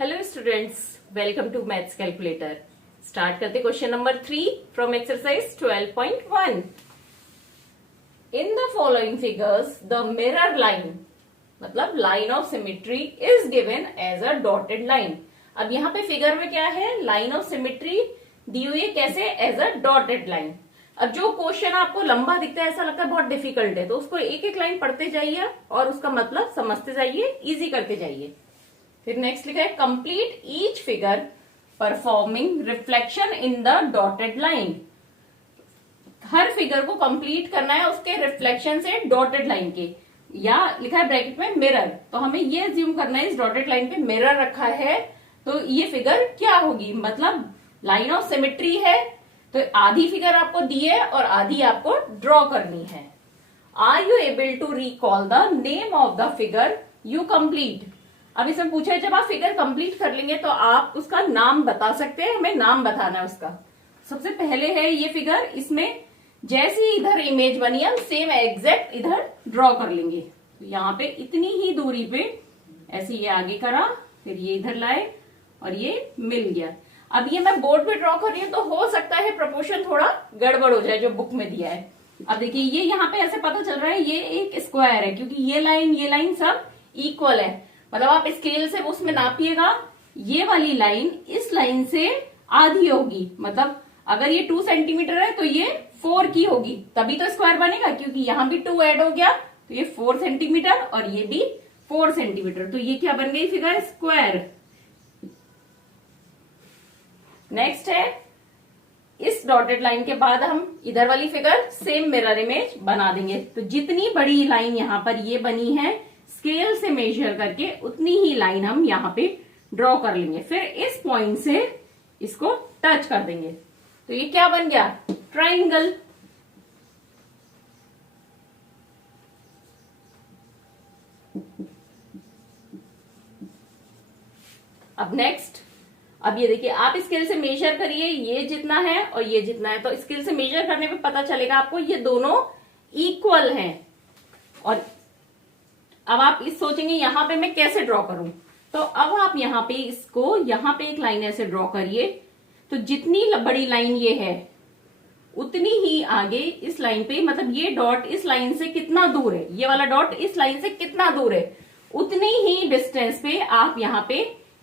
Hello students, welcome to maths calculator. Start करते question number 3 from exercise 12.1। In the following figures the mirror line मतलब line of symmetry is given as a dotted line. अब यहाँ पे figure में क्या है, line of symmetry दी हुई है कैसे, एज अ डॉटेड लाइन। अब जो क्वेश्चन आपको लंबा दिखता है, ऐसा लगता है बहुत डिफिकल्ट है, तो उसको एक एक लाइन पढ़ते जाइए और उसका मतलब समझते जाइए, इजी करते जाइए। फिर नेक्स्ट लिखा है complete each figure performing reflection in the dotted line. Her figure को कंप्लीट करना है उसके रिफ्लेक्शन से डॉटेड लाइन के, या लिखा है ब्रैकेट में मिरर, तो हमें ये अज्यूम करना है इस डॉटेड लाइन पे मिरर रखा है, तो ये फिगर क्या होगी, मतलब लाइन ऑफ सिमेट्री है, तो आधी फिगर आपको दी है और आधी आपको ड्रॉ करनी है। Are you able to recall the name of the figure you complete. अब इसमें पूछा है जब आप फिगर कंप्लीट कर लेंगे तो आप उसका नाम बता सकते हैं, हमें नाम बताना है उसका। सबसे पहले है ये फिगर, इसमें जैसी इधर इमेज बनी है सेम एग्जैक्ट इधर ड्रॉ कर लेंगे। तो यहाँ पे इतनी ही दूरी पे ऐसे ये आगे करा, फिर ये इधर लाए और ये मिल गया। अब ये मैं बोर्ड पे ड्रॉ कर रही हूँ तो हो सकता है प्रोपोर्शन थोड़ा गड़बड़ हो जाए जो बुक में दिया है। अब देखिए ये यहाँ पे ऐसे पता चल रहा है ये एक स्क्वायर है, क्योंकि ये लाइन सब इक्वल है। मतलब आप स्केल से उसमें नापिएगा, ये वाली लाइन इस लाइन से आधी होगी, मतलब अगर ये 2 सेंटीमीटर है तो ये 4 की होगी, तभी तो स्क्वायर बनेगा, क्योंकि यहां भी 2 ऐड हो गया तो ये 4 सेंटीमीटर और ये भी 4 सेंटीमीटर, तो ये क्या बन गई फिगर, स्क्वायर। नेक्स्ट है इस डॉटेड लाइन के बाद हम इधर वाली फिगर सेम मिरर इमेज बना देंगे। तो जितनी बड़ी लाइन यहाँ पर ये बनी है स्केल से मेजर करके उतनी ही लाइन हम यहाँ पे ड्रॉ कर लेंगे, फिर इस पॉइंट से इसको टच कर देंगे, तो ये क्या बन गया, ट्राइंगल। अब नेक्स्ट, अब ये देखिए आप स्केल से मेजर करिए, ये जितना है और ये जितना है, तो स्केल से मेजर करने पे पता चलेगा आपको ये दोनों इक्वल हैं। और अब आप इस सोचेंगे यहां पे मैं कैसे ड्रॉ करूं, तो अब आप यहाँ पे इसको यहाँ पे एक लाइन ऐसे ड्रॉ करिए, तो जितनी बड़ी लाइन ये है उतनी ही आगे इस लाइन पे, मतलब ये डॉट इस लाइन से कितना दूर है, ये वाला डॉट इस लाइन से कितना दूर है, उतनी ही डिस्टेंस पे आप यहाँ पे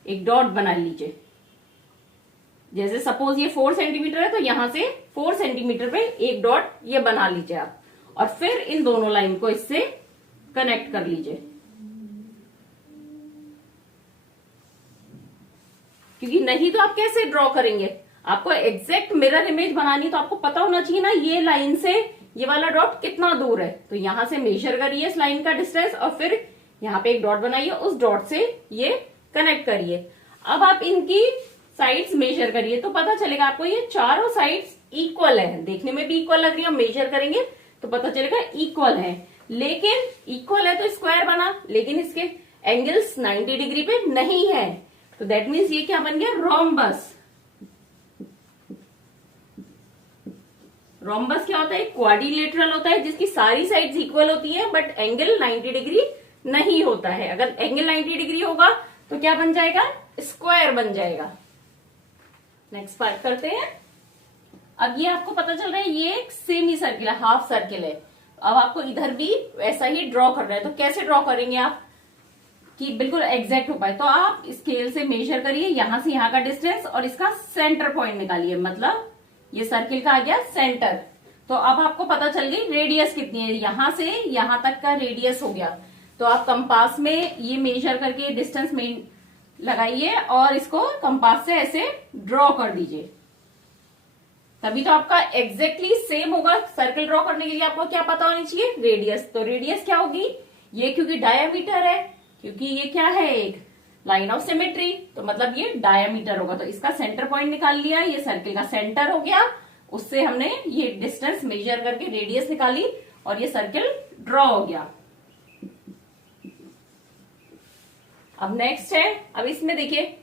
एक डॉट बना लीजिए। जैसे सपोज ये 4 सेंटीमीटर है तो यहां से 4 सेंटीमीटर पे एक डॉट ये बना लीजिए आप, और फिर इन दोनों लाइन को इससे कनेक्ट कर लीजिए। क्योंकि नहीं तो आप कैसे ड्रॉ करेंगे, आपको एग्जैक्ट मिरर इमेज बनानी, तो आपको पता होना चाहिए ना ये लाइन से ये वाला डॉट कितना दूर है, तो यहां से मेजर करिए इस लाइन का डिस्टेंस और फिर यहाँ पे एक डॉट बनाइए, उस डॉट से ये कनेक्ट करिए। अब आप इनकी साइड्स मेजर करिए तो पता चलेगा आपको ये चारों साइड्स इक्वल है, देखने में भी इक्वल लग रही है, मेजर करेंगे तो पता चलेगा इक्वल है। लेकिन इक्वल है तो स्क्वायर बना, लेकिन इसके एंगल्स 90 डिग्री पे नहीं है, तो दैट मीन्स ये क्या बन गया, रोम्बस। रोम्बस क्या होता है, क्वाड्रिलेटरल होता है जिसकी सारी साइड्स इक्वल होती है बट एंगल 90 डिग्री नहीं होता है। अगर एंगल 90 डिग्री होगा तो क्या बन जाएगा, स्क्वायर बन जाएगा। नेक्स्ट पार्ट करते हैं। अब ये आपको पता चल रहा है ये एक सेमी सर्किल है, हाफ सर्किल है। अब आपको इधर भी वैसा ही ड्रॉ करना है, तो कैसे ड्रॉ करेंगे आप कि बिल्कुल एग्जैक्ट हो पाए, तो आप स्केल से मेजर करिए यहां से यहां का डिस्टेंस और इसका सेंटर पॉइंट निकालिए, मतलब ये सर्किल का आ गया सेंटर। तो अब आपको पता चल गई रेडियस कितनी है, यहां से यहां तक का रेडियस हो गया, तो आप कंपास में ये मेजर करके डिस्टेंस में लगाइए और इसको कंपास से ऐसे ड्रॉ कर दीजिए, तभी तो आपका एग्जैक्टली सेम होगा। सर्किल ड्रॉ करने के लिए आपको क्या पता होनी चाहिए, रेडियस। तो रेडियस क्या होगी, ये क्योंकि डायामीटर है, क्योंकि ये क्या है, एक लाइन ऑफ सिमेट्री, तो मतलब ये डायामीटर होगा, तो इसका सेंटर पॉइंट निकाल लिया, ये सर्किल का सेंटर हो गया, उससे हमने ये डिस्टेंस मेजर करके रेडियस निकाली और ये सर्किल ड्रॉ हो गया। अब नेक्स्ट है, अब इसमें देखिए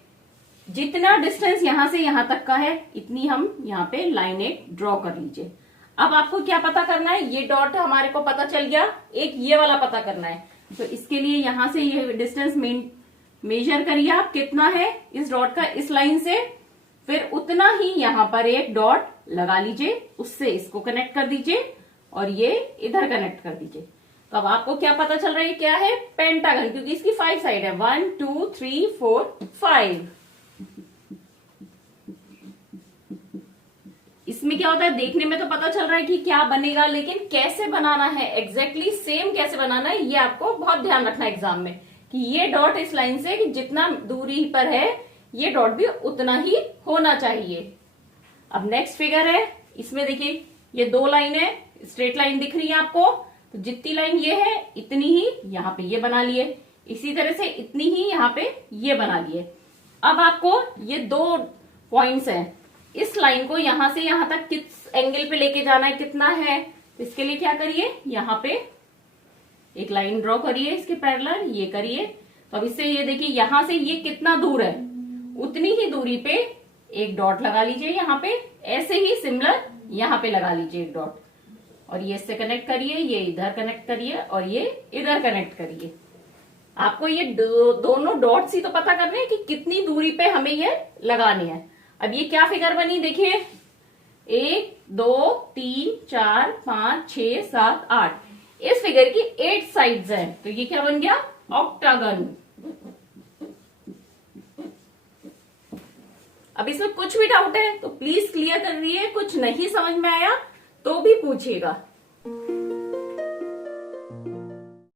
जितना डिस्टेंस यहां से यहां तक का है इतनी हम यहाँ पे लाइन एक ड्रॉ कर लीजिए। अब आपको क्या पता करना है, ये डॉट हमारे को पता चल गया, एक ये वाला पता करना है, तो इसके लिए यहां से ये डिस्टेंस मेजर करिए आप कितना है इस डॉट का इस लाइन से, फिर उतना ही यहां पर एक डॉट लगा लीजिए, उससे इसको कनेक्ट कर दीजिए और ये इधर कनेक्ट कर दीजिए। तो अब आपको क्या पता चल रहा है, क्या है, पेंटागन, क्योंकि इसकी 5 साइड है, 1 2 3 4 5। इसमें क्या होता है, देखने में तो पता चल रहा है कि क्या बनेगा, लेकिन कैसे बनाना है, एग्जैक्टली सेम कैसे बनाना है, ये आपको बहुत ध्यान रखना है एग्जाम में, कि ये डॉट इस लाइन से कि जितना दूरी पर है ये डॉट भी उतना ही होना चाहिए। अब नेक्स्ट फिगर है, इसमें देखिए ये 2 लाइन है, स्ट्रेट लाइन दिख रही है आपको, तो जितनी लाइन ये है इतनी ही यहाँ पे ये बना लिए, इसी तरह से इतनी ही यहाँ पे ये बना लिए। अब आपको ये 2 पॉइंट्स हैं, इस लाइन को यहां से यहां तक किस एंगल पे लेके जाना है, कितना है, तो इसके लिए क्या करिए, यहाँ पे एक लाइन ड्रॉ करिए इसके पैरेलल, ये करिए। तो अब इससे ये देखिए यहां से ये कितना दूर है, उतनी ही दूरी पे एक डॉट लगा लीजिए यहाँ पे, ऐसे ही सिमिलर यहाँ पे लगा लीजिए एक डॉट, और ये इससे कनेक्ट करिए, ये इधर कनेक्ट करिए और ये इधर कनेक्ट करिए। आपको ये दोनों डॉट्स ही तो पता करने हैं कि कितनी दूरी पे हमें ये लगानी है। अब ये क्या फिगर बनी देखिए, 1 2 3 4 5 6 7 8, इस फिगर की 8 साइड्स हैं, तो ये क्या बन गया, ऑक्टागन। अब इसमें कुछ भी डाउट है तो प्लीज क्लियर करिए, कुछ नहीं समझ में आया तो भी पूछिएगा।